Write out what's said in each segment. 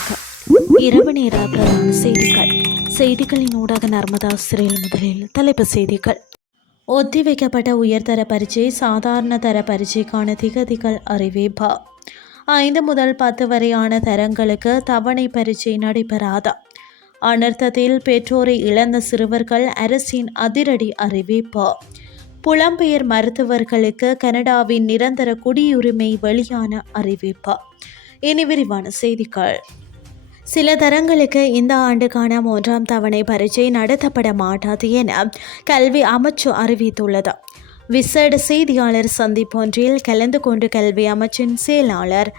வணக்கம் இரவு நேர பிரதான செய்திகள். செய்திகளின் ஊடாக நர்மதா சிறையில் முதலில் தலைப்பு செய்திகள். ஒத்திவைக்கப்பட்ட உயர்தர பரீட்சை சாதாரண தர பரீட்சைக்கான திகதிகள் அறிவிப்பா ஐந்து முதல் பத்து வரையான தரங்களுக்கு தவணை பரீட்சை நடைபெறாதா. அனர்த்தத்தில் பெற்றோரை இழந்த சிறுவர்கள் அரசின் அதிரடி அறிவிப்பு புலம்பெயர் மருத்துவர்களுக்கு கனடாவின் நிரந்தர குடியுரிமை வெளியான அறிவிப்பு இனி விரிவான செய்திகள். சில தரங்களுக்கு இந்த ஆண்டுக்கான மூன்றாம் தவணை பரீட்சை நடத்தப்பட மாட்டாது என கல்வி அமைச்சு அறிவித்துள்ளது. விசேட செய்தியாளர் சந்திப்பொன்றில் கலந்து கொண்டு கல்வி அமைச்சின் செயலாளர்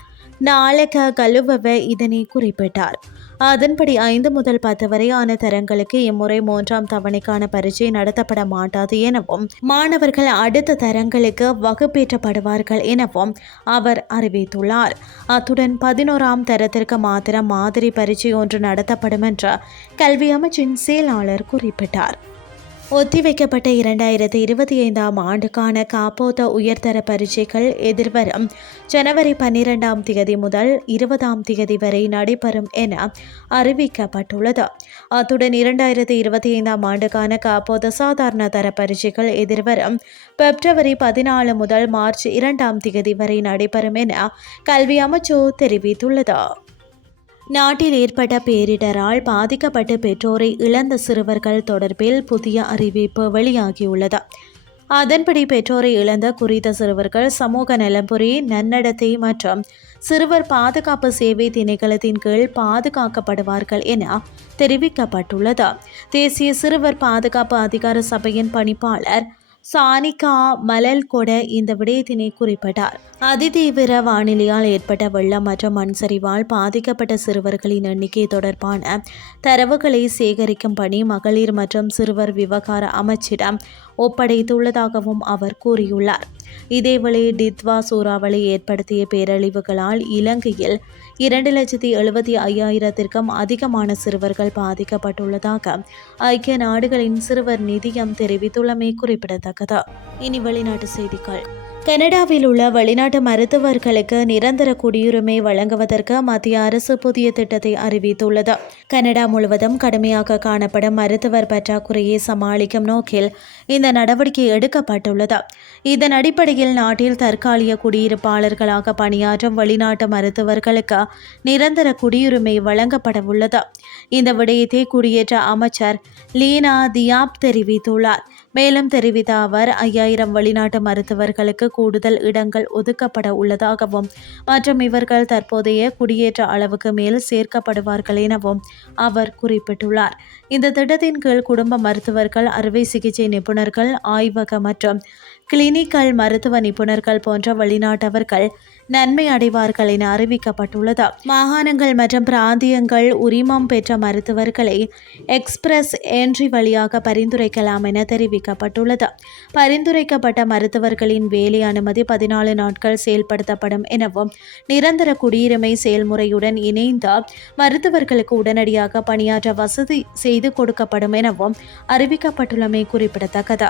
நாளக கழுவவ இதனை குறிப்பிட்டார். அதன்படி ஐந்து முதல் பத்து வரையான தரங்களுக்கு இம்முறை மூன்றாம் தவணைக்கான பரீட்சை நடத்தப்பட மாட்டாது எனவும் மாணவர்கள் அடுத்த தரங்களுக்கு வகுப்பேற்றப்படுவார்கள் எனவும் அவர் அறிவித்துள்ளார். அத்துடன் பதினோராம் தரத்திற்கு மாத்திரம் மாதிரி பரீட்சை ஒன்று நடத்தப்படும் என்று கல்வி அமைச்சின் செயலாளர் குறிப்பிட்டார். ஒத்திவைக்கப்பட்ட இரண்டாயிரத்தி இருபத்தி ஐந்தாம் ஆண்டுக்கான காப்போத உயர்தர பரீட்சைகள் எதிர்வரும் ஜனவரி பன்னிரெண்டாம் தேதி முதல் இருபதாம் தேதி வரை நடைபெறும் என அறிவிக்கப்பட்டுள்ளது. அத்துடன் இரண்டாயிரத்தி இருபத்தி ஐந்தாம் ஆண்டுக்கான காப்போத சாதாரண தர பரீட்சைகள் எதிர்வரும் பிப்ரவரி பதினாலு முதல் மார்ச் இரண்டாம் தேதி வரை நடைபெறும் என கல்வி அமைச்சு தெரிவித்துள்ளது. நாட்டில் ஏற்பட்ட பேரிடரால் பாதிக்கப்பட்ட பெற்றோரை இழந்த சிறுவர்கள் தொடர்பில் புதிய அறிவிப்பு வெளியாகியுள்ளது. அதன்படி பெற்றோரை இழந்த குறித்த சிறுவர்கள் சமூக நலம்புரி நன்னடத்தை மற்றும் சிறுவர் பாதுகாப்பு சேவை திணைக்களத்தின் கீழ் பாதுகாக்கப்படுவார்கள் என தெரிவிக்கப்பட்டுள்ளது. தேசிய சிறுவர் பாதுகாப்பு அதிகார சபையின் பணிப்பாளர் சானிகா மலல்கொட இந்த விடயத்தினை குறிப்பிட்டார். அதிதீவிர வானிலையால் ஏற்பட்ட வெள்ளம் மற்றும் மண் சரிவால் பாதிக்கப்பட்ட சிறுவர்களின் எண்ணிக்கை தொடர்பான தரவுகளை சேகரிக்கும் பணி மகளிர் மற்றும் சிறுவர் விவகார அமைச்சிடம் ஒப்படைத்துள்ளதாகவும் அவர் கூறியுள்ளார். இதேவேளை டித்வா சூறாவளி ஏற்படுத்திய பேரழிவுகளால் இலங்கையில் இரண்டு லட்சத்தி எழுபத்தி ஐயாயிரத்திற்கும் அதிகமான சிறுவர்கள் பாதிக்கப்பட்டுள்ளதாக ஐக்கிய நாடுகளின் சிறுவர் நிதியம் தெரிவித்துள்ளமை குறிப்பிடத்தக்கது. இனி வெளிநாட்டு செய்திகள். கனடாவில் உள்ள வெளிநாட்டு மருத்துவர்களுக்கு நிரந்தர குடியுரிமை வழங்குவதற்கு மத்திய அரசு புதிய திட்டத்தை அறிவித்துள்ளது. கனடா முழுவதும் கடுமையாக காணப்படும் மருத்துவர் பற்றாக்குறையை சமாளிக்கும் நோக்கில் இந்த நடவடிக்கை எடுக்கப்பட்டுள்ளது. இதன் அடிப்படையில் நாட்டில் தற்காலிக குடியிருப்பாளர்களாக பணியாற்றும் வெளிநாட்டு மருத்துவர்களுக்கு நிரந்தர குடியுரிமை வழங்கப்பட உள்ளது இந்த விடயத்தை குடியேற்ற அமைச்சர் லீனா தியாப் தெரிவித்துள்ளார். மேலும் தெரிவித்த அவர் ஐயாயிரம் வெளிநாட்டு மருத்துவர்களுக்கு கூடுதல் இடங்கள் ஒதுக்கப்பட உள்ளதாகவும் மற்றும் இவர்கள் தற்போதைய குடியேற்ற அளவுக்கு மேல் சேர்க்கப்படுவார்கள் எனவும் அவர் குறிப்பிட்டுள்ளார். இந்த திட்டத்தின் கீழ் குடும்ப மருத்துவர்கள் அறுவை சிகிச்சை நிபுணர்கள் ஆய்வக மற்றும் கிளினிக்கல் மருத்துவ நிபுணர்கள் போன்ற வெளிநாட்டவர்கள் நன்மை அடைவார்கள் என அறிவிக்கப்பட்டுள்ளது. மாகாணங்கள் மற்றும் பிராந்தியங்கள் உரிமம் பெற்ற மருத்துவர்களை எக்ஸ்பிரஸ் என்ட்ரி வழியாக பரிந்துரைக்கலாம் என தெரிவிக்கப்பட்டுள்ளது. பரிந்துரைக்கப்பட்ட மருத்துவர்களின் வேலை அனுமதி பதினாலு நாட்கள் செயல்படுத்தப்படும் எனவும் நிரந்தர குடியுரிமை செயல்முறையுடன் இணைந்த மருத்துவர்களுக்கு உடனடியாக பணியாற்ற வசதி செய்து கொடுக்கப்படும் எனவும் அறிவிக்கப்பட்டுள்ளமை குறிப்பிடத்தக்கது.